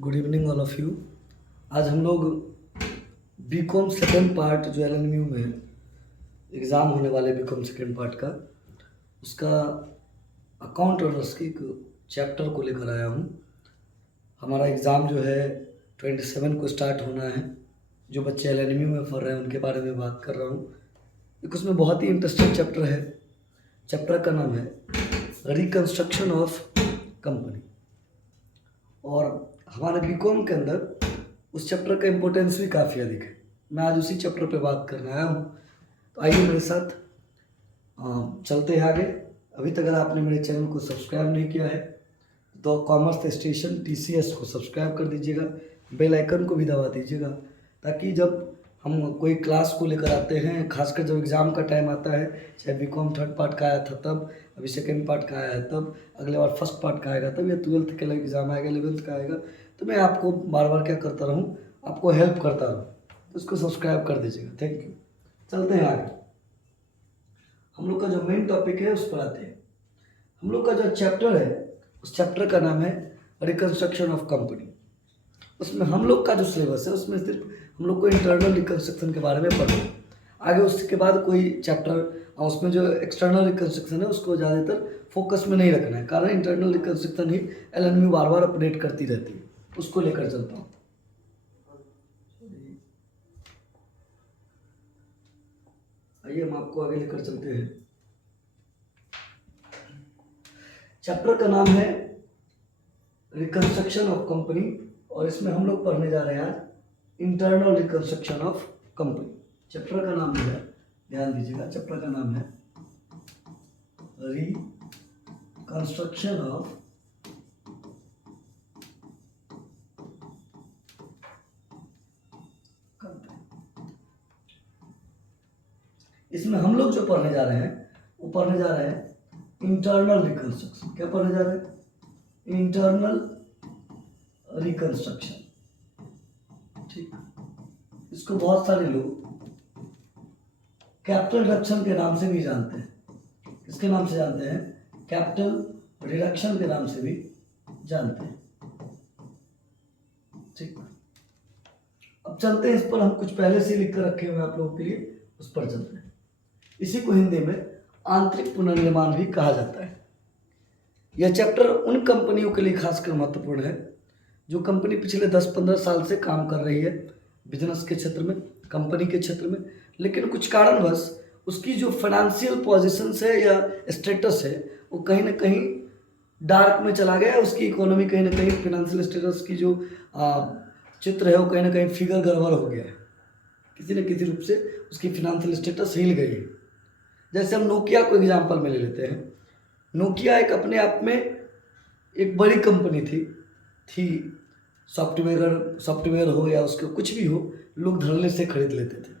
Good evening all of you. आज हम लोग बीकॉम सेकेंड पार्ट जो एलएनयू में एग्ज़ाम होने वाले बीकॉम सेकेंड पार्ट का उसका अकाउंट ऑनर्स की एक चैप्टर को लेकर आया हूँ। हमारा एग्ज़ाम जो है 27 को स्टार्ट होना है। जो बच्चे एलएनयू में पढ़ रहे हैं उनके बारे में बात कर रहा हूँ। एक उसमें बहुत ही इंटरेस्टिंग चैप्टर है। चैप्टर का नाम है रिकंस्ट्रक्शन ऑफ कंपनी। और हमारे बीकॉम के अंदर उस चैप्टर का इम्पोर्टेंस भी काफ़ी अधिक है। मैं आज उसी चैप्टर पे बात करने आया हूँ। तो आइए मेरे साथ चलते हैं आगे। अभी तक अगर आपने मेरे चैनल को सब्सक्राइब नहीं किया है तो कॉमर्स स्टेशन TCS को सब्सक्राइब कर दीजिएगा, बेल आइकन को भी दबा दीजिएगा, ताकि जब हम कोई क्लास को लेकर आते हैं, खासकर जब एग्ज़ाम का टाइम आता है, चाहे बीकॉम थर्ड पार्ट का आया था तब, अभी सेकेंड पार्ट का आया है तब, अगले बार फर्स्ट पार्ट का आएगा तब, या 12th के लिए एग्ज़ाम आएगा, 11th का आएगा, तो मैं आपको बार बार क्या करता रहूँ, आपको हेल्प करता रहूँ। तो उसको सब्सक्राइब कर दीजिएगा। Thank you. चलते हैं आगे। हम लोग का जो मेन टॉपिक है उस पर आते हैं। हम लोग का जो चैप्टर है उस चैप्टर का नाम है रिकंस्ट्रक्शन ऑफ कंपनी। उसमें हम लोग का जो सिलेबस है उसमें सिर्फ हम लोग को इंटरनल रिकंस्ट्रक्शन के बारे में पढ़ना है। आगे उसके बाद कोई चैप्टर उसमें जो एक्सटर्नल रिकंस्ट्रक्शन है उसको ज़्यादातर फोकस में नहीं रखना है, कारण इंटरनल रिकंस्ट्रक्शन ही एलएनयू बार बार अपडेट करती रहती है। उसको लेकर चलता हूँ। आइए हम आपको आगे लेकर चलते हैं। चैप्टर का नाम है रिकंस्ट्रक्शन ऑफ कंपनी और इसमें हम लोग पढ़ने जा रहे हैं आज internal reconstruction of company. Chapter का नाम है, ध्यान दीजिएगा, चैप्टर का नाम है रिकंस्ट्रक्शन ऑफ कंपनी। इसमें हम लोग जो पढ़ने जा रहे हैं वो पढ़ने जा रहे हैं इंटरनल रिकंस्ट्रक्शन। क्या पढ़ने जा रहे हैं? Internal reconstruction. ठीक, इसको बहुत सारे लोग कैपिटल रिडक्शन के नाम से भी जानते हैं। किसके नाम से जानते हैं? कैपिटल रिडक्शन के नाम से भी जानते हैं। ठीक, अब चलते हैं इस पर। हम कुछ पहले से लिख कर रखे हुए आप लोगों के लिए, उस पर चलते हैं। इसी को हिंदी में आंतरिक पुनर्निर्माण भी कहा जाता है। यह चैप्टर उन कंपनियों के लिए खासकर महत्वपूर्ण है जो कंपनी पिछले 10-15 साल से काम कर रही है बिजनेस के क्षेत्र में, कंपनी के क्षेत्र में, लेकिन कुछ कारणवश उसकी जो फाइनेंशियल पोजीशन है या स्टेटस है वो कहीं ना कहीं डार्क में चला गया। उसकी इकोनॉमी कहीं ना कहीं, फाइनेंशियल स्टेटस की जो चित्र है वो कहीं ना कहीं फिगर गड़बड़ हो गया है। किसी न किसी रूप से उसकी फाइनेंशियल स्टेटस हिल गई है। जैसे हम नोकिया को एग्जाम्पल में ले लेते हैं। नोकिया एक अपने आप में एक बड़ी कंपनी थी। सॉफ्टवेयर हो या उसके कुछ भी हो, लोग धड़ल्ले से खरीद लेते थे।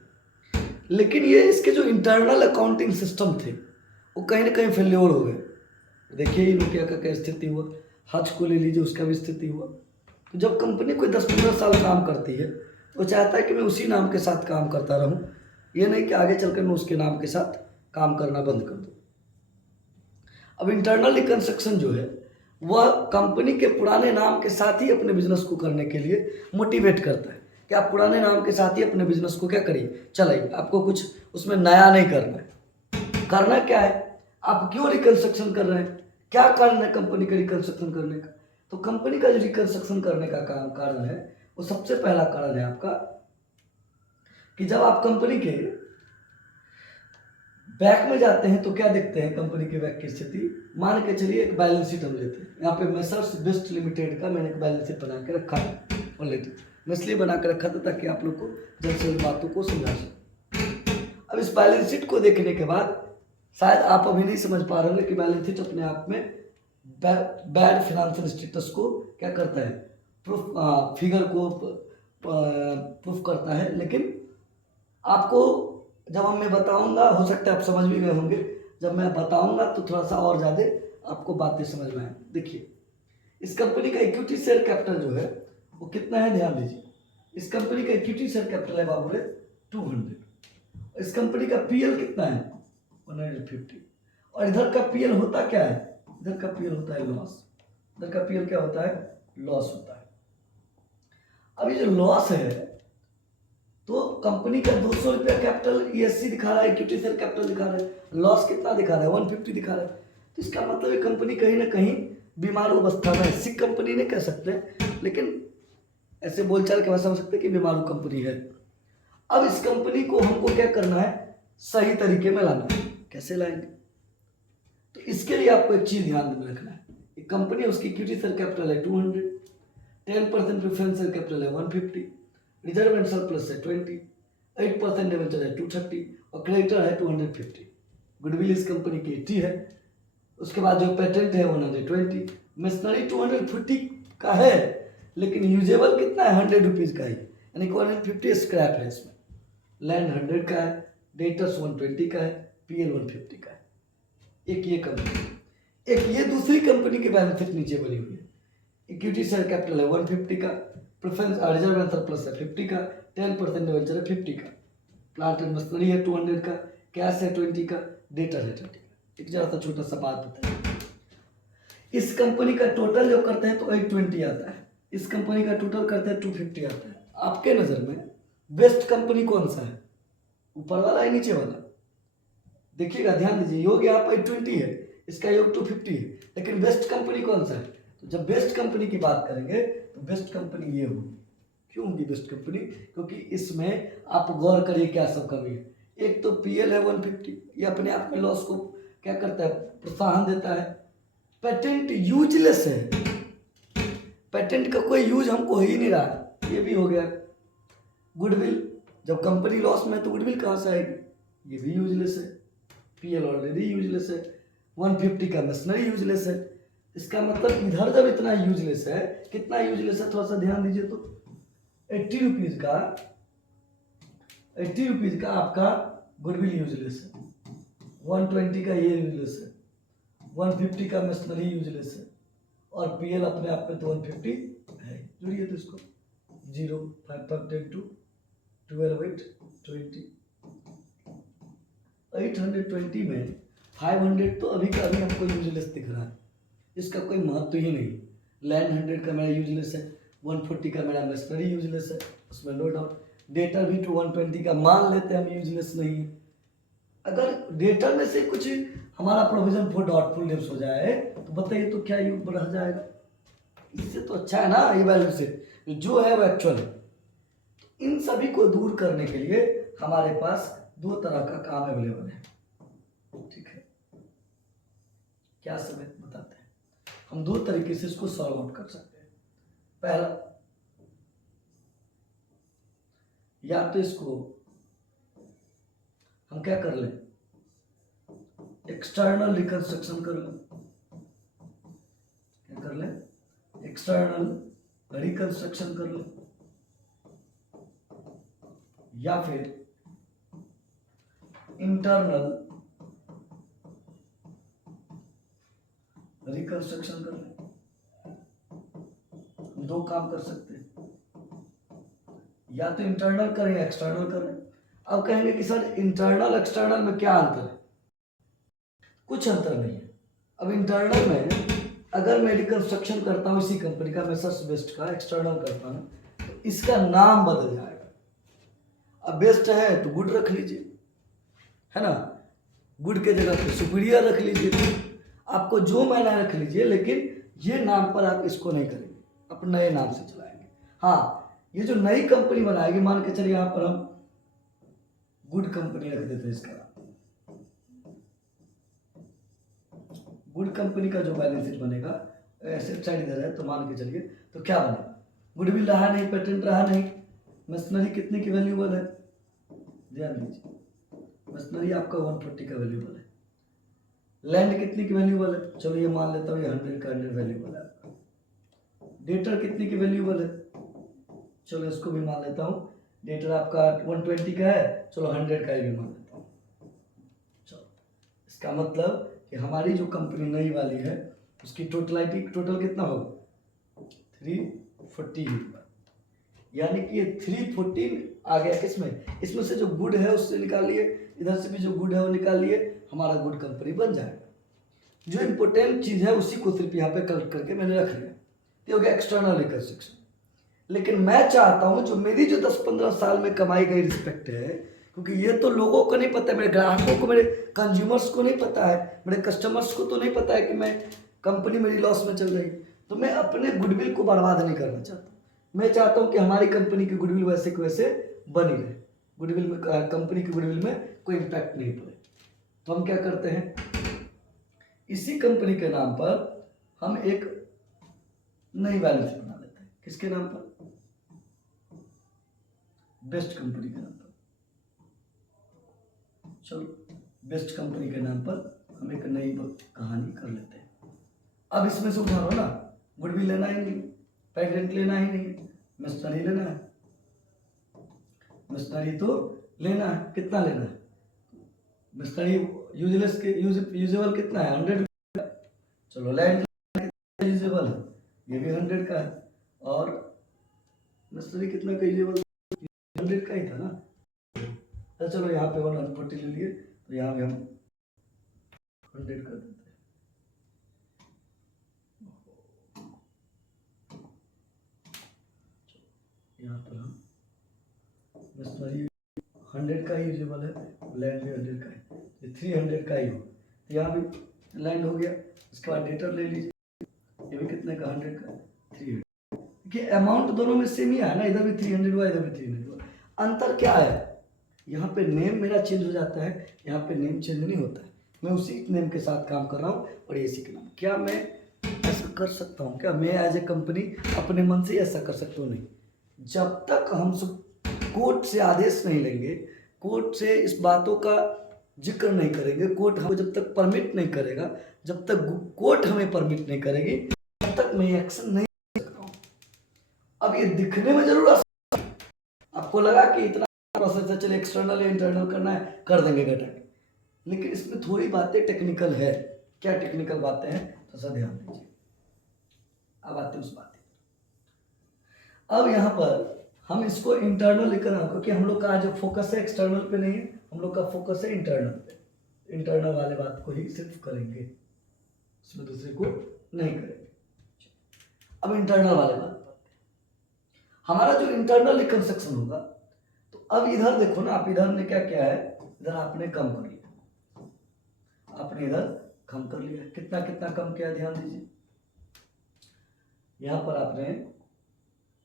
लेकिन ये इसके जो इंटरनल अकाउंटिंग सिस्टम थे वो कहीं ना कहीं फेल्योर हो गए। देखिए ही नोकिया का क्या स्थिति हुआ। हज को ले लीजिए, उसका भी स्थिति हुआ। तो जब कंपनी कोई 10-15 साल काम करती है तो चाहता है कि मैं उसी नाम के साथ काम करता रहूं, ये नहीं कि आगे चलकर मैं उसके नाम के साथ काम करना बंद कर दूं। अब इंटरनल रिकंस्ट्रक्शन जो है वह कंपनी के पुराने नाम के साथ ही अपने बिजनेस को करने के लिए मोटिवेट करता है कि आप पुराने नाम के साथ ही अपने बिजनेस को क्या करिए, चलाइए। आपको कुछ उसमें नया नहीं करना है। करना क्या है? आप क्यों रिकंस्ट्रक्शन कर रहे हैं? क्या कारण है कंपनी का रिकंस्ट्रक्शन करने का? तो कंपनी का जो रिकंस्ट्रक्शन करने का कारण है वो सबसे पहला कारण है आपका कि जब आप कंपनी के बैक में जाते हैं तो क्या देखते हैं कंपनी के बैक की स्थिति। मान के चलिए एक बैलेंस शीट हम लेते हैं। यहाँ पे मेसर्स बेस्ट लिमिटेड का मैंने एक बैलेंस शीट बना के रखा है ऑलरेडी। मैं इसलिए बना के रखा था ताकि आप लोग को जल्द से जल्द बातों को समझा सकें। अब इस बैलेंस शीट को देखने के बाद शायद आप अभी नहीं समझ पा रहे होंगे कि बैलेंस शीट अपने आप में बैड फाइनेंशियल स्टेटस को क्या करता है, प्रूफ फिगर को प्रूफ करता है। लेकिन आपको जब मैं बताऊंगा, हो सकता है आप समझ भी गए होंगे, जब मैं बताऊंगा तो थोड़ा सा और ज़्यादा आपको बातें समझ में आए। देखिए, इस कंपनी का इक्विटी शेयर कैपिटल जो है वो कितना है, ध्यान दीजिए। इस कंपनी का इक्विटी शेयर कैपिटल है बाबू रे 200। इस कंपनी का पीएल कितना है 150। और इधर का पीएल होता क्या है? इधर का पीएल होता है लॉस। इधर का पीएल क्या होता है? लॉस होता है। अभी जो लॉस है तो कंपनी का 200 रुपया कैपिटल ईएससी दिखा रहा है, इक्विटी शेयर कैपिटल दिखा रहा है, लॉस कितना दिखा रहा है 150 दिखा रहा है। तो इसका मतलब ये कंपनी कहीं ना कहीं बीमार अवस्था में है। सिक कंपनी नहीं कह सकते, लेकिन ऐसे बोलचाल के भाषा में सकते कि बीमारू कंपनी है। अब इस कंपनी को हमको क्या करना है, सही तरीके में लाना है। कैसे लाएंगे, तो इसके लिए आपको एक चीज ध्यान में रखना है। एक कंपनी है, उसकी इक्विटी शेयर कैपिटल है 200, 10% प्रेफरेंस शेयर कैपिटल है 150, रिजर्व एंड सरप्लस है 20, 8% डिवेंचर है 230 और क्रेडिटर है 250। गुडविल इस कंपनी की 80 है। उसके बाद जो पेटेंट है 120, मशीनरी 250 का है, लेकिन यूजेबल कितना है 100 रुपीज़ का ही, यानी कि 150 स्क्रैप है इसमें। लैंड 100 का है, डेटर्स 120 का है, पीएल 150 का है। एक ये कंपनी, एक ये दूसरी कंपनी की बैलेंस शीट नीचे बनी हुई है। इक्विटी शेयर कैपिटल है 150 का, प्रेफरेंस रिजर्व एंड सरप्लस है 50 का, 10% डिवेंचर है 50 का, प्लांट एंड मशीनरी है 200 का, कैश है 20 का, डेटर है 20 का। एक जरा सा छोटा सा बात बताइए, इस कंपनी का टोटल जो करते हैं तो 820 आता है, इस कंपनी का टोटल करते हैं 250 आता है। आपके नज़र में बेस्ट कंपनी कौन सा है, ऊपर वाला है नीचे वाला? देखिएगा, ध्यान दीजिए, योग यहाँ पर 820 है, इसका योग 250 है, लेकिन बेस्ट कंपनी कौन सा है? तो जब बेस्ट कंपनी की बात करेंगे तो बेस्ट कंपनी ये होगी। क्यों होगी बेस्ट कंपनी? क्योंकि इसमें आप गौर करिए क्या सब कमी है। एक तो पीएल है 150, ये अपने आप में लॉस को क्या करता है, प्रोत्साहन देता है। पेटेंट यूजलेस है, पेटेंट का कोई यूज हमको हो ही नहीं रहा है, ये भी हो गया। गुडविल, जब कंपनी लॉस में है तो गुडविल कहाँ से आएगी, ये भी यूजलेस है। पीएल ऑलरेडी यूजलेस है, 150 का मशीनरी यूजलेस है। इसका मतलब इधर जब इतना यूजलेस है, कितना यूजलेस है थोड़ा सा ध्यान दीजिए तो 80 रुपीज़ का आपका गुडविल यूजलेस है, 120 का ये यूजलेस है, 150 का मशीनरी यूजलेस है, और पीएल अपने आप में तो 150 है। जुड़िए तो इसको 0, 5, 10, 2, 12, 8, 20, 820 में 500 तो अभी का अभी हमको यूजलेस दिख रहा है, इसका कोई महत्व ही नहीं। लैंड 100 का मेरा यूजलेस है, 140 का मेरा मशीनरी यूजलेस है, उसमें नो डाउट। डेटा भी तो 120 का मान लेते हैं हम यूजलेस नहीं है। अगर डेटा में से कुछ हमारा प्रोविजन फॉर डाउटफुल नेम्स हो जाए तो बताइए तो क्या यूज बढ़ जाएगा? इससे तो अच्छा है ना ये वैल्यू से जो है वो एक्चुअल है। इन सभी को दूर करने के लिए हमारे पास दो तरह का काम अवेलेबल है, ठीक है? क्या सब बताते हैं, हम दो तरीके से इसको सॉल्व आउट कर सकते हैं। पहला, या तो इसको हम क्या कर लें, एक्सटर्नल रिकंस्ट्रक्शन कर लें। क्या कर लें? एक्सटर्नल रिकंस्ट्रक्शन कर लें, या फिर इंटरनल रिकंस्ट्रक्शन कर लें। दो काम कर सकते हैं, या तो इंटरनल करें या एक्सटर्नल करें। अब कहेंगे कि सर इंटरनल एक्सटर्नल में क्या अंतर है? कुछ अंतर नहीं है। अब इंटरनल में अगर मैं रिकंस्ट्रक्शन करता हूं इसी कंपनी का, मैं सर्च बेस्ट का एक्सटर्नल करता हूं, तो इसका नाम बदल जाएगा। अब बेस्ट है तो गुड रख लीजिए, है ना, गुड के जगह पे सुपीरियर रख लीजिए, आपको जो मायना रख लीजिए, लेकिन ये नाम पर आप इसको नहीं करेंगे, अपने नए नाम से चलाएंगे। हाँ, ये जो नई कंपनी बनाएगी, मान के चलिए यहाँ पर हम गुड कंपनी रख देते हैं, इसका गुड कंपनी का जो बैलेंस शीट बनेगा, एसेट साइड इधर है तो मान के चलिए तो क्या बनेगा, गुडविल रहा नहीं, पेटेंट रहा नहीं, मशीनरी कितने की वैल्यूबल है, ध्यान दीजिए, मशीनरी आपका 140 का वैल्यूबल है, लैंड कितनी की वैल्यूबल है, चलो ये मान लेता हूँ ये 100 का 100 वैल्यूबल है आपका, डेटर कितनी की वैल्यूबल है, चलो इसको भी मान लेता हूँ, डेटर आपका 120 का है, चलो 100 का भी मान लेता हूँ। चलो, इसका मतलब कि हमारी जो कंपनी नई वाली है उसकी टोटल कितना होगा, 340 होगा, यानी कि ये 314 आ गया। इसमें से जो गुड है उससे निकाल लिए, इधर से भी जो गुड है वो निकाल लिए, हमारा गुड कंपनी बन जाएगा। जो इंपॉर्टेंट चीज़ है उसी को सिर्फ यहाँ पे कलेक्ट करके मैंने रख लिया, ये हो गया एक्सटर्नल रिकंस्ट्रक्शन। लेकिन मैं चाहता हूं जो मेरी जो 10-15 साल में कमाई गई रिस्पेक्ट है, क्योंकि ये तो लोगों को नहीं पता है, मेरे ग्राहकों को, मेरे कंज्यूमर्स को नहीं पता है, मेरे कस्टमर्स को तो नहीं पता है कि मैं कंपनी मेरी लॉस में चल रही। तो मैं अपने गुडविल को बर्बाद नहीं करना चाहता। मैं चाहता हूं कि हमारी कंपनी की गुडविल वैसे के वैसे बनी रहे, गुडविल में, कंपनी की गुडविल में कोई इम्पैक्ट नहीं पड़े। तो हम क्या करते हैं, इसी कंपनी के नाम पर हम एक नई बैलेंस बना लेते हैं। किसके नाम पर? बेस्ट कंपनी के नाम पर। चलो बेस्ट कंपनी के नाम पर हम एक नई कहानी कर लेते हैं। अब इसमें से उठाओ ना, गुडविल लेना ही नहीं, पेटेंट लेना ही नहीं, मशीनरी लेना है, मशीनरी तो लेना है। कितना लेना है? मशीनरी यूजेबल कितना है? 100। चलो लैंड यूजेबल है, ये भी 100 का है, और मशीनरी कितना का यूजेबल? 100 का ही था ना। तो चलो यहाँ पे 140 ले लिए, तो यहाँ पे हम 100 कर देते हैं। यहाँ पर हम मशीनरी 100 का ही यूजेबल है, लैंड भी 100 का है, ये 300 का ही हो, तो यहाँ भी लैंड हो गया। उसके बाद डेटर ले लीजिए, ये भी कितने का? 100 का, 300। देखिए अमाउंट दोनों में सेम ही है ना, इधर भी 300 हुआ, इधर भी 300 हुआ। अंतर क्या है? यहाँ पे नेम मेरा चेंज हो जाता है, यहाँ पे नेम चेंज नहीं होता है। मैं उसी नेम के साथ काम कर रहा हूँ और इसी के नाम। क्या मैं ऐसा कर सकता हूँ? क्या मैं एज ए कंपनी अपने मन से ऐसा कर सकता हूँ? नहीं। जब तक हम सब कोर्ट से आदेश नहीं लेंगे, कोर्ट से इस बातों का जिक्र नहीं करेंगे, कोर्ट हमको जब तक परमिट नहीं करेगा, जब तक कोर्ट हमें परमिट नहीं करेगी, तब तक मैं एक्शन नहीं ले सकता हूँ। अब ये दिखने में जरूर आपको लगा कि इतना प्रोसेस है, चलिए एक्सटर्नल या इंटरनल करना है, कर देंगे घटक, लेकिन इसमें थोड़ी बातें टेक्निकल है। क्या टेक्निकल बातें हैं? तो सा ध्यान दीजिए। अब आते हैं उस बात। अब यहाँ पर हम इसको इंटरनल लेकर आए, क्योंकि हम लोग का जो फोकस है एक्सटर्नल पे नहीं है, हम लोग का फोकस है इंटरनल पे। इंटरनल वाले बात को ही सिर्फ करेंगे, इसमें दूसरे को नहीं करेंगे। अब इंटरनल वाले बात, हमारा जो इंटरनल कंस्ट्रक्शन होगा, तो अब इधर देखो ना, आप इधर ने क्या किया है, इधर आपने कम कर लिया, आपने इधर कम कर लिया। कितना कितना कम किया? ध्यान दीजिए, यहाँ पर आपने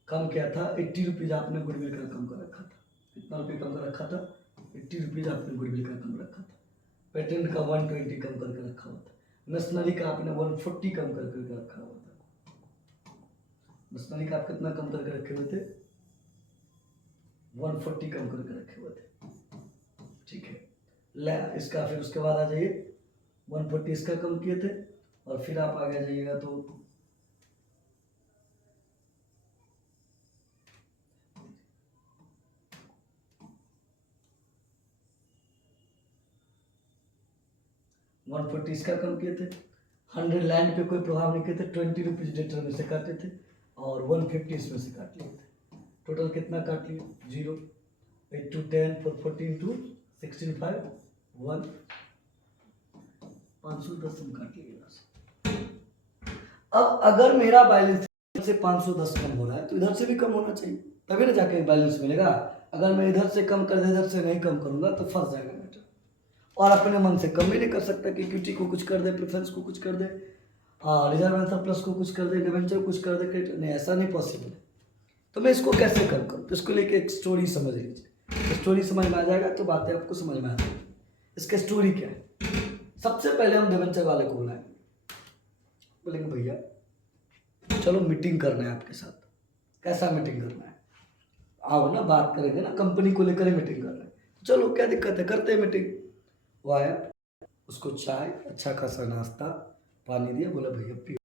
कम किया था 80 रुपीज, आपने गुडविल का कम कर रखा था। कितना रुपये कम कर रखा था? 80 रुपीज आपने गुडविल का कम रखा था। पेटेंट का 120 कम करके रखा हुआ था। मशीनरी का आपने 140 कम करके रखा हुआ था। मशीनरी का आप कितना कम करके रखे हुए थे? 140 कम करके रखे हुए थे, ठीक है। ले इसका फिर उसके बाद आ जाइए, 140 इसका कम किए थे, और फिर आप आगे जाइएगा तो 140 इसका कम किए थे। 100 लैंड पे कोई प्रभाव नहीं किए थे, 20 रुपीज डेटर में से काटे थे, और 150 इसमें से काट लिए थे। टोटल कितना काट लिए? 0। 8 to 10 4 14 to 16 5 1 510 हम काट लिए यहाँ से। अब अगर मेरा बैलेंस से 510 कम हो रहा है, तो इधर से भी कम होना चाहिए, तभी ना जाके बैलेंस मिलेगा। अगर मैं इधर से कम कर दे, इधर से नहीं कम करूंगा, तो फंस जाएगा मैटर। और अपने मन से कम भी नहीं कर सकता कि इक्विटी को कुछ कर दे, प्रेफरेंस को कुछ कर दे, रिजर्व एंड सरप्लस को कुछ कर दे, डिवेंचर कुछ कर दे, नहीं, ऐसा नहीं पॉसिबल है। तो मैं इसको कैसे कम करूँ? तो इसको लेके एक स्टोरी समझ लीजिए। स्टोरी समझ में आ जाएगा तो बातें आपको समझ में आ जाएगी। इसका स्टोरी क्या है? सबसे पहले हम डिवेंचर वाले को बुलाएंगे, बोलेंगे भैया चलो मीटिंग करना है आपके साथ। कैसा मीटिंग करना है? आओ ना, बात करेंगे ना, कंपनी को लेकर ही मीटिंग करना है। चलो क्या दिक्कत है, करते हैं मीटिंग। वो आया, उसको चाय, अच्छा खासा नाश्ता, पानी दिया, बोला भैया पियो।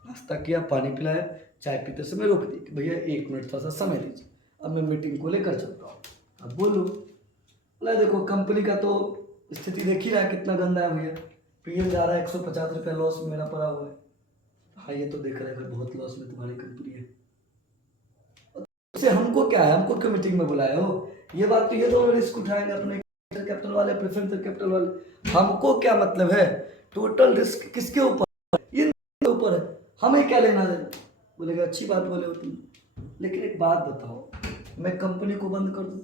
नाश्ता किया, पानी पिलाया, चाय पीते समय रोक दी कि भैया 1 मिनट थोड़ा सा समय दीजिए, अब मैं मीटिंग को लेकर चल रहा हूँ, अब बोलो। बोला देखो कंपनी का तो स्थिति देख ही रहा है कितना गंदा है भैया, पीएल जा रहा है 150 रुपया लॉस में मेरा पड़ा हुआ है। हाँ ये तो देख रहे हैं बहुत लॉस में तुम्हारी कंपनी है। उससे हमको क्या है, हमको क्यों मीटिंग में बुलाए हो? ये बात तो ये दोनों रिस्क उठाएंगे, अपने कैपिटल वाले, प्रेफरेंस कैपिटल वाले। हमको क्या मतलब है? टोटल रिस्क किसके ऊपर? ये ऊपर है, हमें क्या लेना देना? बोलेगा अच्छी बात बोले हो तुम, लेकिन एक बात बताओ, मैं कंपनी को बंद कर दूँ?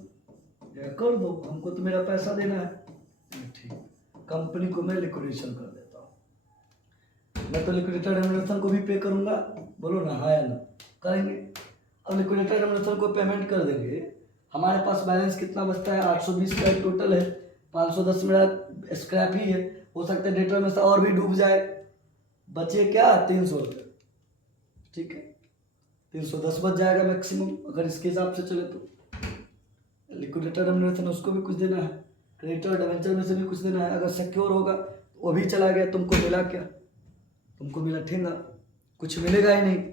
या कर दो, हमको तो मेरा पैसा देना है। ठीक, कंपनी को मैं लिक्विडेशन कर देता हूँ। मैं तो लिक्विडेटर रेम्युनरेशन को भी पे करूँगा, बोलो ना हाँ या ना? करेंगे। अब लिक्विडेटर रेम्युनरेशन को पेमेंट कर देंगे, हमारे पास बैलेंस कितना बचता है? 820 का टोटल है, 510 मेरा स्क्रैप ही है, हो सकता है डेटर में से और भी डूब जाए, बचे क्या? 300 रुपये। ठीक है, 310 बच जाएगा मैक्सिमम, अगर इसके हिसाब से चले तो। लिक्विडेटर रेम्युनरेशन उसको भी कुछ देना है, क्रेडिटर डिबेंचर में से भी कुछ देना है। अगर सिक्योर होगा वो भी चला गया, तुमको मिला क्या? तुमको मिला ठेंगा, कुछ मिलेगा ही नहीं,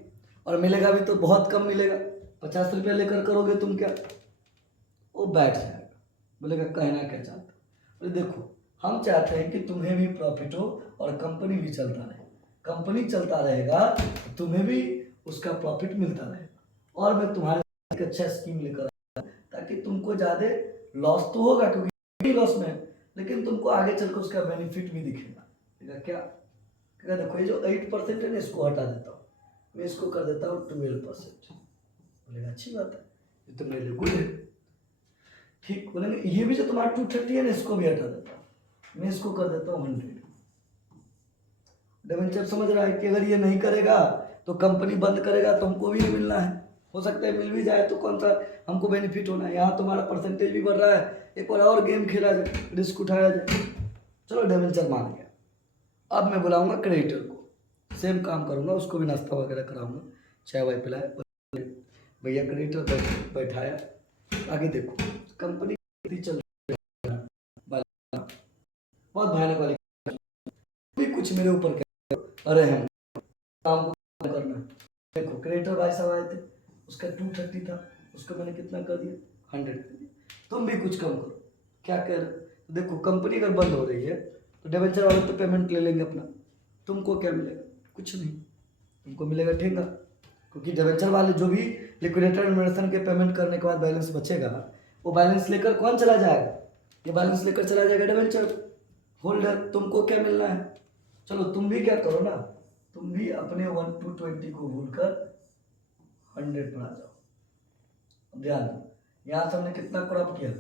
और मिलेगा भी तो बहुत कम मिलेगा। 50 रुपया लेकर करोगे तुम क्या? वो बैठ जाएगा, बोलेगा कहना क्या चाहता। अरे देखो, हम चाहते हैं कि तुम्हें भी प्रॉफिट हो और कंपनी भी चलता रहे। कंपनी चलता रहेगा तो तुम्हें भी उसका प्रॉफिट मिलता रहेगा, और मैं तुम्हारे एक अच्छा स्कीम लेकर आया ताकि तुमको ज़्यादा लॉस तो होगा क्योंकि लॉस में है, लेकिन तुमको आगे चलकर उसका बेनिफिट भी दिखेगा। क्या? देखो ये जो 8% है ना, इसको हटा देता हूँ, मैं इसको कर देता हूँ 12%। बोलेगा अच्छी बात है, ये तो मेरे लिए गुड है। ठीक, बोलेंगे ये भी जो तुम्हारा 230 है ना, इसको भी हटा देता हूँ, मैं इसको कर देता हूँ 100। डिबेंचर समझ रहा है कि अगर ये नहीं करेगा तो कंपनी बंद करेगा तो हमको भी नहीं मिलना है। हो सकता है मिल भी जाए तो कौन सा हमको बेनिफिट होना है। यहाँ तुम्हारा परसेंटेज भी बढ़ रहा है, एक बार और गेम खेला जाए, रिस्क उठाया जाए। चलो डिबेंचर मान गया। अब मैं बुलाऊंगा क्रेडिटर को, सेम काम करूंगा, उसको भी नाश्ता वगैरह कराऊंगा, चाय वाय पिलाए, भैया क्रेडिटर बैठाया। आगे देखो कंपनी चल रही है, बहुत भयानक वाली, भी कुछ मेरे ऊपर क्या, अरे हम काम को करना। देखो क्रेडिटर भाई साहब आए थे, उसका 230 था, उसको मैंने कितना कर दिया? 100 कर दिया। तुम भी कुछ कम करो, क्या कर? देखो कंपनी अगर बंद हो रही है तो डिबेंचर वाले तो पेमेंट ले लेंगे अपना, तुमको क्या मिलेगा? कुछ नहीं, तुमको मिलेगा ठेंगा, क्योंकि डिबेंचर वाले जो भी लिक्विडेटर रेम्युनरेशन के पेमेंट करने के बाद बैलेंस बचेगा, वो बैलेंस लेकर कौन चला जाएगा? ये बैलेंस लेकर चला जाएगा डिबेंचर होल्डर। तुमको क्या मिलना है? चलो तुम भी क्या करो ना, तुम भी अपने 1 to 20 को भूलकर 100 पर आ जाओ। अब ध्यान दो, यहाँ से हमने कितना क्रॉप किया?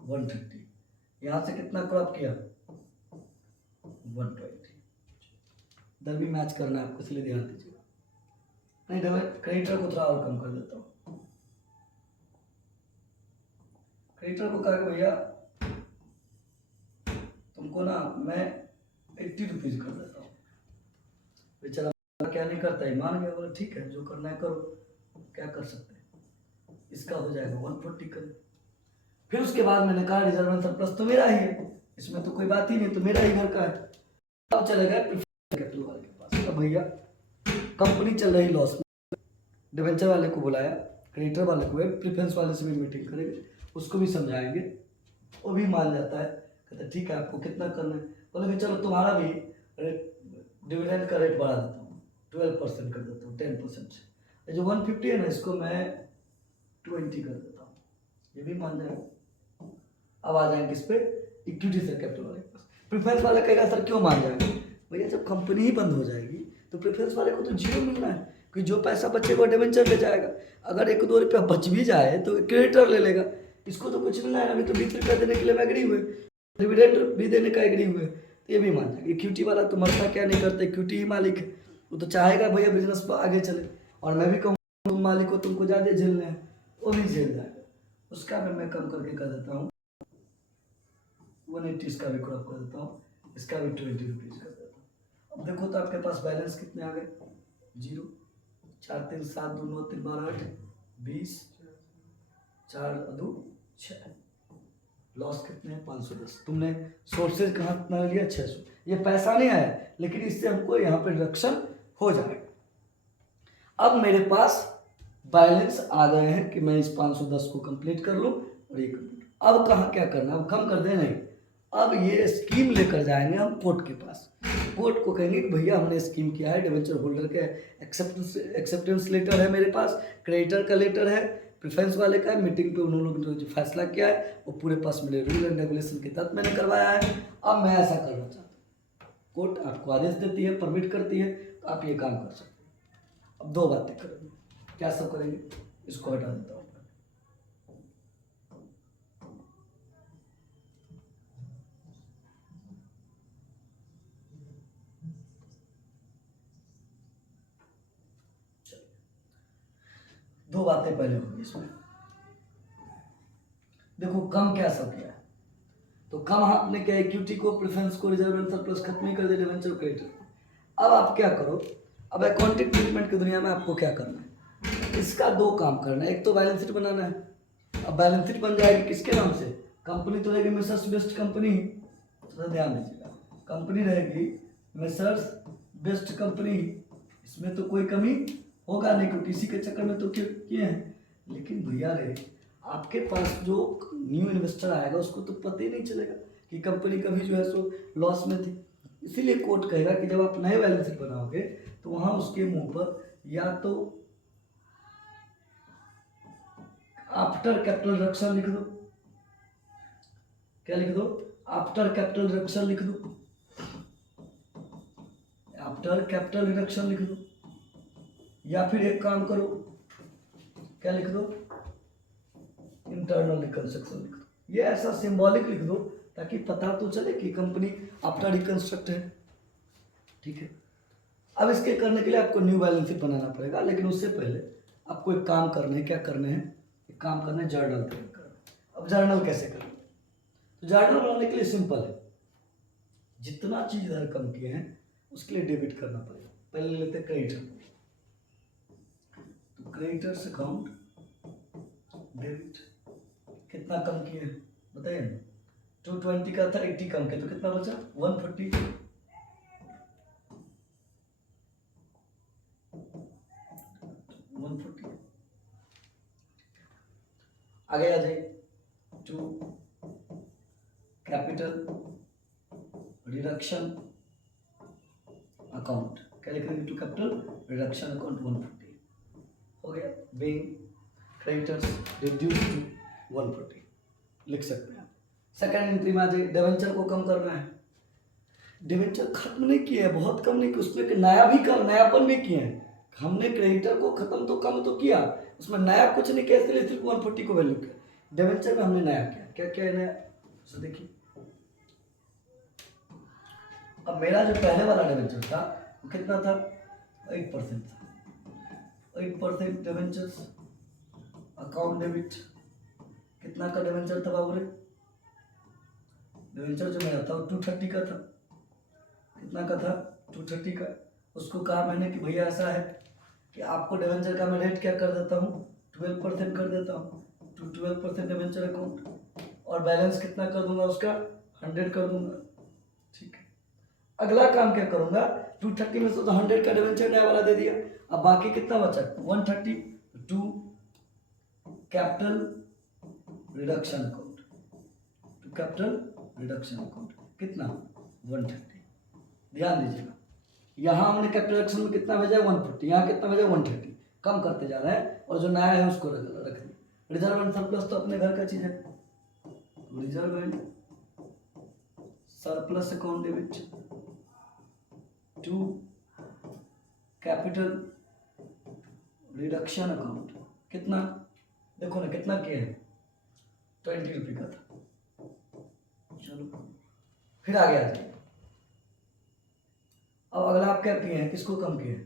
150। यहाँ से कितना क्रॉप किया? 120। इधर भी मैच करना है आपको, इसलिए ध्यान दीजिएगा। नहीं क्रेडिटर को थोड़ा और कम कर देता हूँ। क्रेडिटर को कहा भैया तुमको ना मैं 80 रुपीज़ कर देता हूँ। बेचारा क्या नहीं करता है, मान गया, बोला ठीक है जो करना है करो, क्या कर सकते हैं। इसका हो जाएगा 140 कर। फिर उसके बाद मैंने कहा रिजर्वेशन प्लस तो मेरा ही है, इसमें तो कोई बात ही नहीं, तो मेरा ही घर का है। अब चले गए कैपिटल वाले के पास। अब भैया कंपनी चल रही लॉस में, डिबेंचर वाले को बुलाया, क्रेडिटर वाले को, प्रेफरेंस वाले से भी मीटिंग करेंगे, उसको भी समझाएंगे, वो भी मान जाता है, कहता ठीक है आपको कितना करना है। बोले चलो तुम्हारा भी डिविडेंड का रेट बढ़ा देता हूँ, 12% कर देता हूँ, 10% से। जो 150 है ना, इसको मैं 20 कर देता हूँ, ये भी मान जाएगा। अब आ जाएंगे इस पे इक्विटी से कैपिटल वाले के पास। प्रेफरेंस वाला कहेगा सर क्यों मान जाएगा? भैया जब कंपनी ही बंद हो जाएगी तो प्रेफरेंस वाले को तो जीरो मिलना है, कि जो पैसा बचेगा डिबेंचर पे जाएगा। अगर 1-2 रुपया बच भी जाए तो क्रेडिटर ले लेगा, इसको तो कुछ मिलना है। अभी तो 20 रुपया देने के लिए एग्री हुए, डिविडेंड भी देने का एग्री हुए, तो ये भी मान जाएगा। इक्विटी वाला तो मरता क्या नहीं करता, इक्विटी ही मालिक है, वो तो चाहेगा भैया बिजनेस पर आगे चले, और मैं भी कहूँ तुम मालिक को, तुमको ज़्यादा झेलने हैं, वो भी झेल जाएगा। उसका भी मैं कम करके कर देता हूँ 180, इसका भी क्रॉप कर देता हूँ, इसका भी 20 रुपीज़ कर देता हूँ। अब देखो तो आपके पास बैलेंस कितने आ गए? 0, 4 3 7 2 9 3 12 8 20, 4 2 6, लॉस कितने हैं? 510। तुमने सोर्सेज कहाँ कितना लिया? 600। ये पैसा नहीं आया, लेकिन इससे हमको यहाँ पे रिडक्शन हो जाएगा। अब मेरे पास बैलेंस आ गए हैं कि मैं इस 510 को कंप्लीट कर लूँ, और ये कंप्लीट। अब कहाँ क्या करना, अब कम कर दे नहीं, अब ये स्कीम लेकर जाएंगे हम कोर्ट के पास। कोर्ट को कहेंगे कि भैया हमने स्कीम किया है, डिबेंचर होल्डर के एक्सेप्टेंस लेटर है मेरे पास, क्रेडिटर का लेटर है, प्रेफरेंस वाले का है, मीटिंग पे उन्होंने लोगों ने जो फैसला किया है वो पूरे पास मेरे रूल एंड रेगुलेशन के तहत मैंने करवाया है। अब मैं ऐसा करना चाहता हूँ, कोर्ट आपको आदेश देती है, परमिट करती है, तो आप ये काम कर सकते हैं। अब 2 बातें करेंगे, क्या सब करेंगे? इसको हटा देता हूँ। दो बातें पहले होंगी इसमें। देखो कम क्या सब किया है, तो कम आपने क्या इक्विटी को, प्रेफरेंस को, रिजर्व एंड सरप्लस खत्म ही कर दिया डिवेंचर क्रेडिटर। अब आप क्या करो, अब अकाउंटिंग ट्रीटमेंट की दुनिया में आपको क्या करना है, इसका दो काम करना है। एक तो बैलेंस शीट बनाना है। अब बैलेंस शीट बन जाएगी किसके नाम से, कंपनी तो रहेगी मेसर्स बेस्ट कंपनी, थोड़ा ध्यान दीजिएगा, कंपनी रहेगी मेसर्स बेस्ट कंपनी, इसमें तो कोई कमी होगा नहीं क्योंकि इसी के चक्कर में तो किए हैं। लेकिन भैया रे, आपके पास जो न्यू इन्वेस्टर आएगा उसको तो पता ही नहीं चलेगा कि कंपनी कभी जो है सो लॉस में थी। इसीलिए कोर्ट कहेगा कि जब आप नए बैलेंस शीट बनाओगे तो वहां उसके मुंह पर या तो आफ्टर कैपिटल रिडक्शन लिख दो, क्या लिख दो, आफ्टर कैपिटल रिडक्शन लिख दो, आफ्टर कैपिटल रिडक्शन लिख दो, या फिर एक काम करो, क्या लिख दो, इंटरनल रिकंस्ट्रक्शन लिख दो। ये ऐसा सिंबॉलिक लिख दो ताकि पता तो चले कि कंपनी आफ्टर रिकंस्ट्रक्ट है। ठीक है, अब इसके करने के लिए आपको न्यू बैलेंस शीट बनाना पड़ेगा, लेकिन उससे पहले आपको एक काम करने हैं। क्या करने हैं, एक काम करना है, जर्नल तैयार करना। अब जर्नल कैसे करना, तो जर्नल बनाने के लिए सिंपल है, जितना चीज इधर कम किए हैं उसके लिए डेबिट करना पड़ेगा। पहले लेते हैं क्रेडिटर, तो क्रेडिटर्स अकाउंट डेबिट, कितना कम किए हैं बताइए ना, 220 का था, 80 कम किया तो कितना बचा, 140, आगे आ जाइए, टू कैपिटल रिडक्शन अकाउंट, क्या लिखेंगे, टू कैपिटल रिडक्शन अकाउंट 140 हो गया, बीइंग क्रेडिटर्स रिड्यूस टू 140 लिख सकते हैं। सेकंड एंट्री में आ जाइए, डिवेंचर को कम करना है। डिवेंचर खत्म नहीं किया है, बहुत कम नहीं किया, उसमें नया भी कम, नयापन भी किए हैं। हमने क्रेडिटर को खत्म तो कम तो किया, उसमें नया कुछ नहीं किया, इसलिए सिर्फ 140 को वैल्यू किया। डिवेंचर में हमने नया किया, क्या क्या है नया, तो देखिए अब मेरा जो पहले वाला डिवेंचर था वो कितना था, 8% था, 8% डिवेंचर्स अकाउंट डेबिट, कितना का डिवेंचर था बाबू रे, डिवेंचर जो मेरा था वो 230 का था, कितना का था, 230 का। उसको कहा मैंने कि भैया ऐसा है कि आपको डिवेंचर का मैं रेट क्या कर देता हूँ, 12% कर देता हूँ, तो 12% डिवेंचर अकाउंट, और बैलेंस कितना कर दूंगा उसका, 100 कर दूंगा। ठीक है, अगला काम क्या करूंगा, 230 में से तो 100 का डिवेंचर नया वाला दे दिया, अब बाकी कितना बचा, 130, to capital reduction account, to capital reduction account कितना, 130। ध्यान दीजिएगा, यहाँ हमने कैपिटल रिडक्शन में कितना भेजा है, 140, यहाँ कितना भेजा, 130, कम करते जा रहे हैं, और जो नया है उसको रख दिया। रिजर्व एंड सरप्लस तो अपने घर का चीज है, reserve and surplus account debit to capital reduction account, कितना देखो ना कितना किया है, 20 रुपये का था। चलो फिर आगे आ जाइए, अब अगला आप क्या किए हैं, किसको कम किए हैं,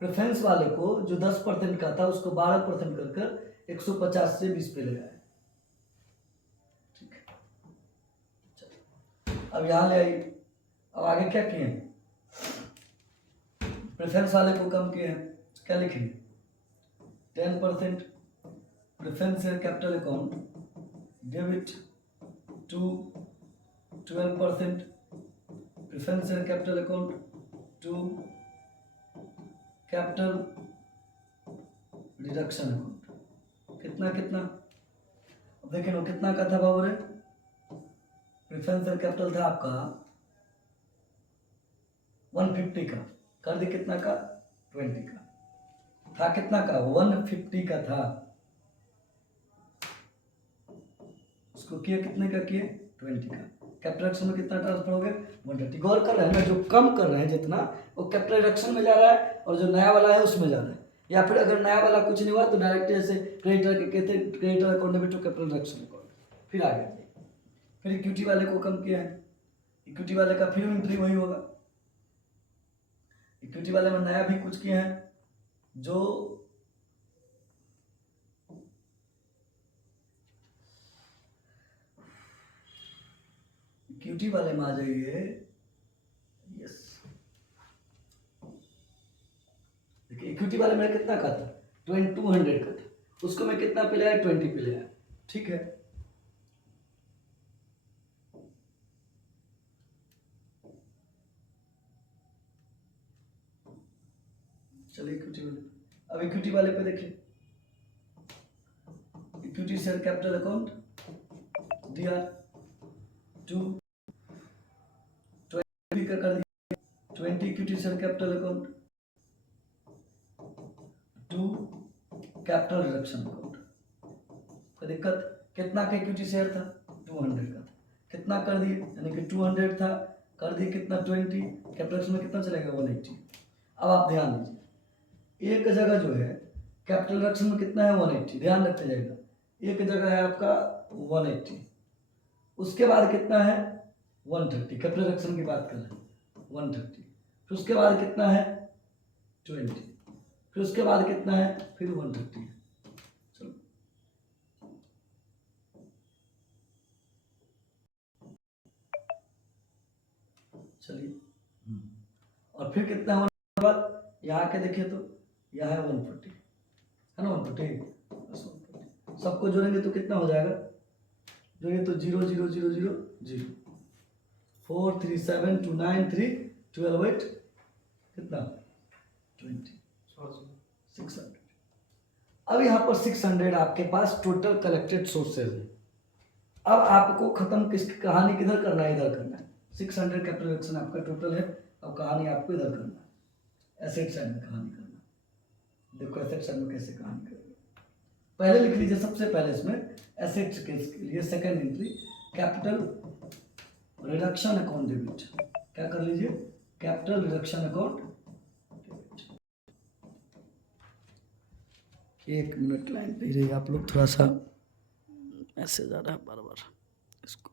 प्रेफरेंस वाले को जो 10% का था उसको 12% कर कर 150 से 20 पे ले आए। ठीक है, अब यहां ले आइए, अब आगे क्या किए हैं, प्रेफरेंस वाले को कम किए हैं, क्या लिखेंगे, 10% preference capital account debit to 12% preference capital account to capital reduction account, कितना कितना, अब देखिए ना कितना का था बाबू रे, प्रेफरेंस कैपिटल था आपका 150 का, कर दे कितना का, 20 का था, कितना का, 150 का था, उसको किया कितने का किए, 20 का। कैपिटल रिडक्शन में कितना ट्रांसफर हो गया, 130। गौर कर रहे हैं ना, जो कम कर रहे हैं जितना वो कैपिटल रिडक्शन में जा रहा है और जो नया वाला है उसमें जा रहा है। या फिर अगर नया वाला कुछ नहीं हुआ तो डायरेक्ट ऐसे क्रेडिटर के कहते हैं creditor account debit to capital reduction account. फिर आगे फिर इक्विटी वाले को कम किया है, इक्विटी वाले का फिर एंट्री वही होगा। इक्विटी वाले में नया भी कुछ किया है, जो इक्विटी वाले में आ जाइए। यस, देखिए इक्विटी वाले में कितना का था 200 का था, उसको मैं कितना पे लाया 20 पे लाया, ठीक है। चलिए इक्विटी वाले, अब इक्विटी वाले पे देखिए, इक्विटी शेयर कैपिटल अकाउंट दिया 2 20 का कर दिया, 20 equity share capital account 2 capital reduction account. कोई दिक्कत, कितना का इक्विटी शेयर था 200 का था, कितना कर दिए यानी कि 200 था कर दिए कितना 20, कैपिटल में कितना चलेगा 180। अब आप ध्यान दीजिए, एक जगह जो है कैपिटल रिडक्शन में कितना है 180, ध्यान रखते जाएगा, एक जगह है आपका 180, उसके बाद कितना है 130, कैपिटल रिडक्शन की बात कर रहे हैं 130, फिर उसके बाद कितना है 20, फिर उसके बाद कितना है फिर 130 है। चलो चलिए, और फिर कितना होने के बाद यहाँ के देखिए तो यहाँ है 140 है ना, 140 बस 140, सबको जोड़ेंगे तो कितना हो जाएगा, जोड़ेंगे तो 0 0 0 0 0 4 3 7 2 9 3 12 8 कितना 20 600। अब यहाँ पर 600 आपके पास टोटल कलेक्टेड सोर्सेज है। अब आपको खत्म किस कहानी किधर करना है, इधर करना है। 600 कैपिटल रिडक्शन आपका टोटल है, अब कहानी आपको इधर करना है, एसेट साइड में कहानी करना है। देखो एसेट साइड में कैसे कहानी करेंगे, पहले लिख लीजिए सबसे पहले इसमें एसेट्स के लिए second entry capital reduction account debit, क्या कर लीजिए कैपिटल रिडक्शन अकाउंट डेबिट। एक मिनट लाइन पे रहिए आप लोग, थोड़ा सा मैसेज आ रहा है बार बार, इसको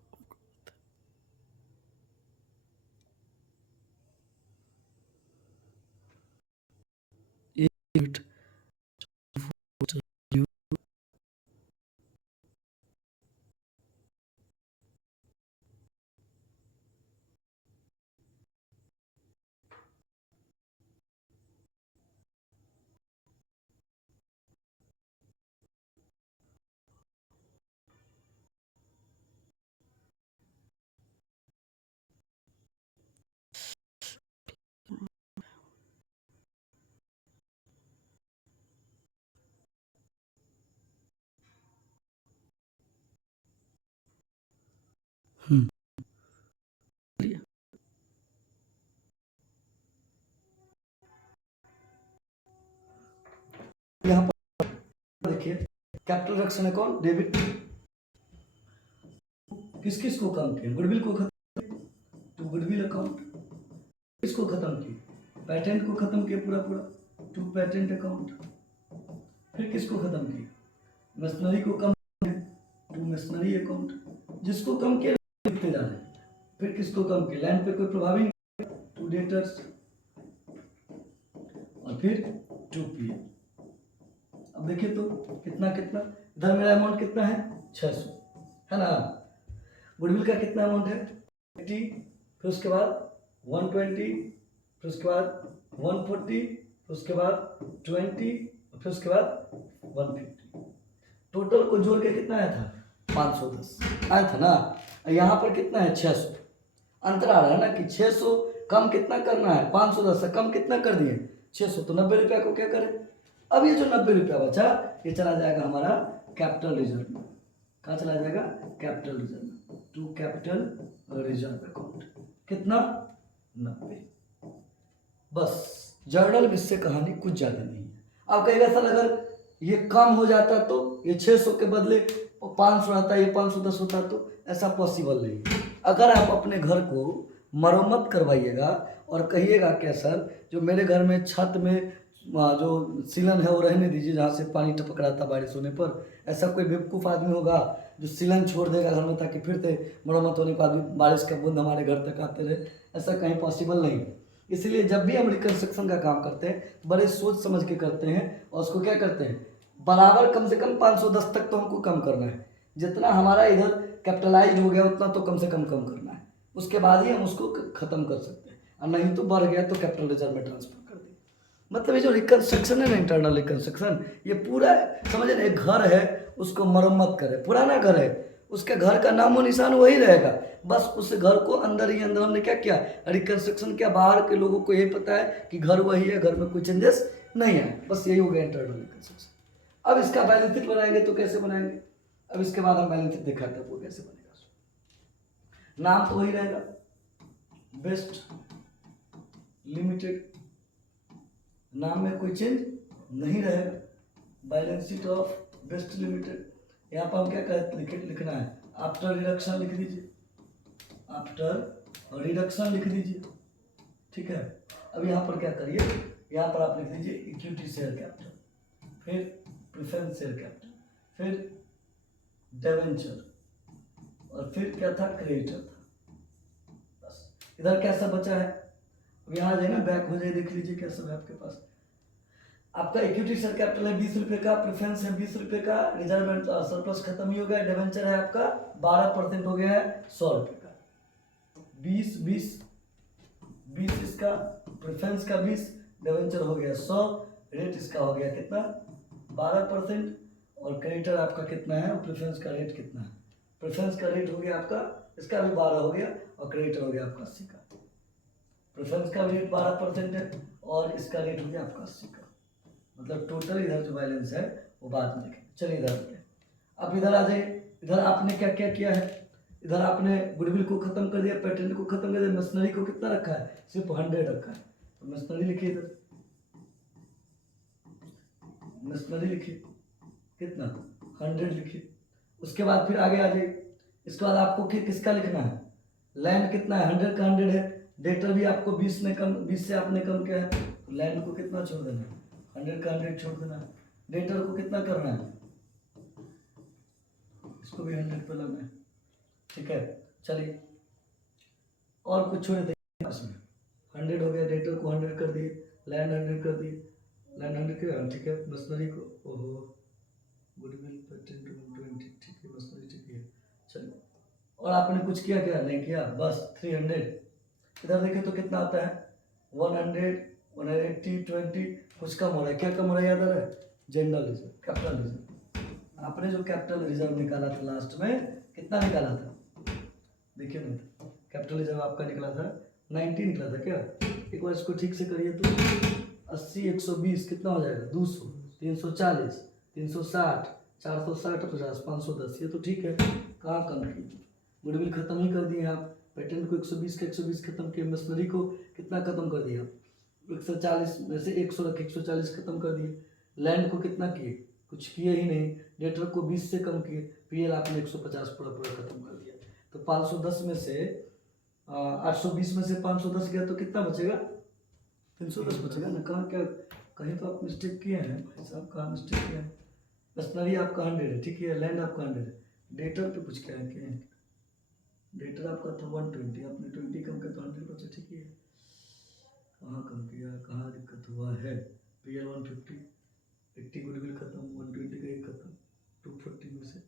एक मिनट। यहाँ पर देखिए कैपिटल रिडक्शन अकाउंट डेबिट किस किस को कम किया, गुडविल को खत्म टू गुडविल अकाउंट, किसको खत्म किया पेटेंट को खत्म किया पूरा पूरा टू पेटेंट अकाउंट, फिर किसको खत्म किया मशीनरी को कम किया टू मशीनरी अकाउंट, जिसको कम किया लिखते जा रहे हैं, फिर किसको कम किया लैंड पे कोई प्रभाव नहीं टू डेटर्स, और फिर टू पी। अब देखिए तो कितना कितना, इधर मेरा अमाउंट कितना है 600 है ना, गुडविल का कितना अमाउंट है 80, फिर उसके बाद 120, फिर उसके बाद 140, फिर उसके बाद 20, फिर उसके बाद 150, टोटल को जोड़ के कितना आया था 510 आया था ना। यहाँ पर कितना है 600, अंतर आ रहा है ना कि 600 कम कितना करना है 510 से कम कितना कर दिए 600, तो 90 रुपया को क्या करें, अब ये जो 90 रुपया बचा ये चला जाएगा हमारा कैपिटल रिजर्व में, कहाँ चला जाएगा कैपिटल रिजर्व में, टू कैपिटल रिजर्व अकाउंट, कितना 90। बस जर्नल में इससे कहानी कुछ ज़्यादा नहीं है। अब कहेगा सर अगर ये कम हो जाता तो ये 600 के बदले 500 आता, ये 510 होता, तो ऐसा पॉसिबल नहीं। अगर आप अपने घर को मरम्मत करवाइएगा और कहिएगा क्या सर जो मेरे घर में छत में जो सीलन है वो रहने दीजिए, जहाँ से पानी टपक रहा था बारिश होने पर। ऐसा कोई बेवकूफ़ आदमी होगा जो सीलन छोड़ देगा घर में ताकि फिर से मरम्मत होने के बाद भी बारिश का बूंद हमारे घर तक आते रहे? ऐसा कहीं पॉसिबल नहीं है। इसलिए जब भी हम रिकन्स्ट्रक्शन का काम करते हैं बड़े सोच समझ के करते हैं, और उसको क्या करते हैं, बराबर कम से कम 510 तक तो हमको कम करना है। जितना हमारा इधर कैपिटलाइज हो गया उतना तो कम से कम करना है, उसके बाद ही हम उसको ख़त्म कर सकते हैं। और नहीं तो बढ़ गया तो कैपिटल रिजर्व में ट्रांसफर कर दें। मतलब ये जो रिकन्स्ट्रक्शन है ना, इंटरनल रिकन्स्ट्रक्शन, ये पूरा समझे ना, एक घर है उसको मरम्मत करे, पुराना घर है उसके घर का नामो निशान वही रहेगा, बस उस घर को अंदर ही अंदर हमने क्या किया, रिकन्स्ट्रक्शन किया। बाहर के लोगों को यही पता है कि घर वही है, घर में कोई चेंजेस नहीं है, बस यही हो गया इंटरनल रिकन्स्ट्रक्शन। अब इसका बैलेंस शीट बनाएंगे तो कैसे बनाएंगे? अब इसके बाद हम बैलेंस शीट दिखाते हैं वो कैसे बनेगा। नाम तो वही रहेगा, बेस्ट लिमिटेड, नाम में कोई चेंज नहीं रहेगा। Balance sheet of best limited, यहाँ पर हम क्या लिखना है, आफ्टर रिडक्शन लिख दीजिए, आफ्टर रिडक्शन लिख दीजिए, ठीक है। अब यहाँ पर क्या करिए, यहाँ पर आप लिख दीजिए इक्विटी शेयर कैपिटल, फिर प्रेफरेंस शेयर कैपिटल, फिर डिबेंचर, और फिर क्या था, क्रेडिटर था। बस इधर कैसा बचा है, अब यहाँ जाए ना, बैक हो जाए, देख लीजिए क्या सब है आपके पास। आपका इक्विटी शेयर कैपिटल है 20 रुपये का, प्रेफरेंस है 20 रुपये का, रिजर्व एंड सरप्लस खत्म ही हो गया, डिबेंचर है आपका 12% हो गया है 100 रुपये का, 20 इसका, प्रेफरेंस का 20, डिबेंचर हो गया 100, रेट इसका हो गया कितना 12%, और क्रेडिटर आपका कितना है, और प्रेफरेंस का रेट कितना है, प्रेफरेंस का रेट हो गया आपका, इसका भी 12 हो गया, और क्रेडिटर हो गया आपका 80 का। प्रेफरेंस का रेट 12% है और इसका रेट हो गया आपका 80 का। मतलब टोटल इधर जो बैलेंस है वो बाद में लिखें। चलिए इधर आते हैं। अब इधर आ जाइए, इधर आपने क्या क्या किया है, इधर आपने गुडविल को खत्म कर दिया, पेटेंट को खत्म कर दिया, मशीनरी को कितना रखा है, सिर्फ 100 रखा है, तो मशीनरी लिखिए, इधर मशीनरी लिखिए कितना 100 लिखिए। उसके बाद फिर आगे आ जाइए, इसके बाद आपको किसका लिखना है, लैंड कितना है, 100 का 100 है, डेटर भी आपको 20 से आपने कम किया है, तो लैंड को कितना छोड़ देना है, 100 का 100 छोड़ देना है, डेटर को कितना करना है, इसको भी 100 पे लगना है, ठीक है। चलिए और कुछ छोड़ दें, 100 हो गया, डेटर को 100 कर दिए, लैंड 100 कर दिए, लैंड 100 किया, ठीक है। मशीनरी को, ओहो, गुडविल पेटेंट 120, ठीक है, मशीनरी ठीक है। चलिए, और आपने कुछ किया क्या, नहीं किया, बस 300। इधर देखिए तो कितना आता है, 100, 180, 20, कुछ कम हो रहा है, क्या कम हो रहा है, याद आ रहा है, जनरल रिजर्व, कैपिटल रिजर्व। आपने जो कैपिटल रिजर्व निकाला था लास्ट में, कितना निकाला था, देखिए ना, कैपिटल रिजर्व आपका निकला था 90 निकला था क्या, एक बार इसको ठीक से करिए तो 80, 120 कितना हो जाएगा, 200, 340, 360, 460, 50, 510, ये तो ठीक है। कहाँ कम की, गुडविल खत्म ही कर दिए आप, पेटेंट को 120 का 120 खत्म किए, मशीनरी को कितना खत्म कर दिया, 140 में से 100 रखे, 140 खत्म कर दिए, लैंड को कितना किए, कुछ किए ही नहीं, डेटर को 20 से कम किए, पीएल आपने 150 पूरा पूरा खत्म कर दिया, तो 510 में से 820 में से 510 गया तो कितना बचेगा, 310 बचेगा ना। कहाँ क्या, कहीं तो आप मिस्टेक किए हैं भाई साहब, कहाँ मिस्टेक किया है, मशीनरी आपका 100 है, ठीक है, लैंड आपका 100 है, डेटर पे कुछ क्या है, डेटर आपका था 120, आपने 20 कम किया तो 100 बचा, ठीक है। कहाँ कम किया, कहाँ दिक्कत हुआ है, पीएल 150, 80 गुडविल खत्म, 120 का एक खत्म, 240 में से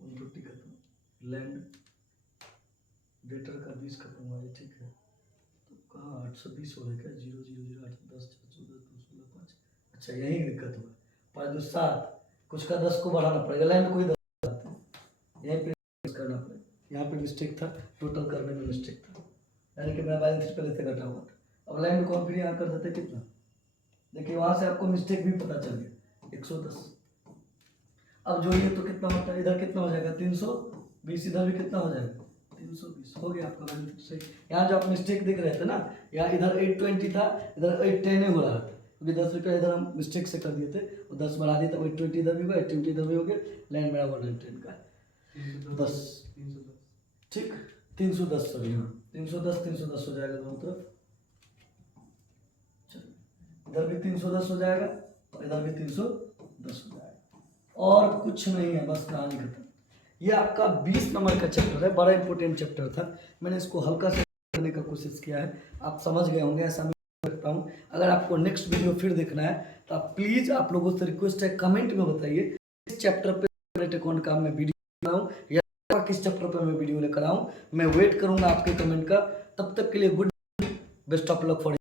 150 खत्म, लैंड डेटर का 20 खत्म हुआ है, ठीक है। तो कहाँ 820 हो रहा है क्या, 0 0 0 8 10 4 14 2 16 5, अच्छा यही दिक्कत हुआ, 5 2 7, कुछ का 10 को बढ़ाना पड़ेगा, लैंड को ही 10 यहीं पे करना पड़ेगा, यहाँ पे मिस्टेक था, टोटल करने में मिस्टेक था, यानी कि मेरा बैलेंस शीट पहले से घटा हुआ था। अब लैंड को हम फिर यहाँ कर देते कितना, देखिए वहाँ से आपको मिस्टेक भी पता चल गया, 110। अब जोड़िए तो कितना होता है, इधर कितना हो जाएगा 320, इधर भी कितना हो जाएगा 320, हो गया आपका बैलेंस शीट सही। यहाँ जो आप मिस्टेक देख रहे थे ना, यहाँ इधर 820 था, इधर 810 हो रहा था, क्योंकि 10 रुपया इधर हम मिस्टेक से कर दिए थे, और 10 बढ़ा दिए तो 820 इधर भी होगा, 820 इधर भी हो गया, लैंड मेरा 110 का है, बस ठीक, 310 सॉरी, हाँ 310 हो जाएगा दोनों तरफ। इधर भी 310 हो जाएगा और इधर भी 310 हो जाएगा, और कुछ नहीं है, बस कहानी खत्म। ये आपका 20 नंबर का चैप्टर है, बड़ा इंपॉर्टेंट चैप्टर था, मैंने इसको हल्का से करने का कोशिश किया है, आप समझ गए होंगे ऐसा मैं रखता हूँ। अगर आपको नेक्स्ट वीडियो फिर देखना है तो आप प्लीज़, आप लोगों से रिक्वेस्ट है, कमेंट में बताइए इस चैप्टर पे करेंट अकाउंट का मैं वीडियो बनाऊँ या किस चैप्टर पर मैं वीडियो लेकर आऊँ। मैं वेट करूँगा आपके कमेंट का। तब तक के लिए good, best of luck for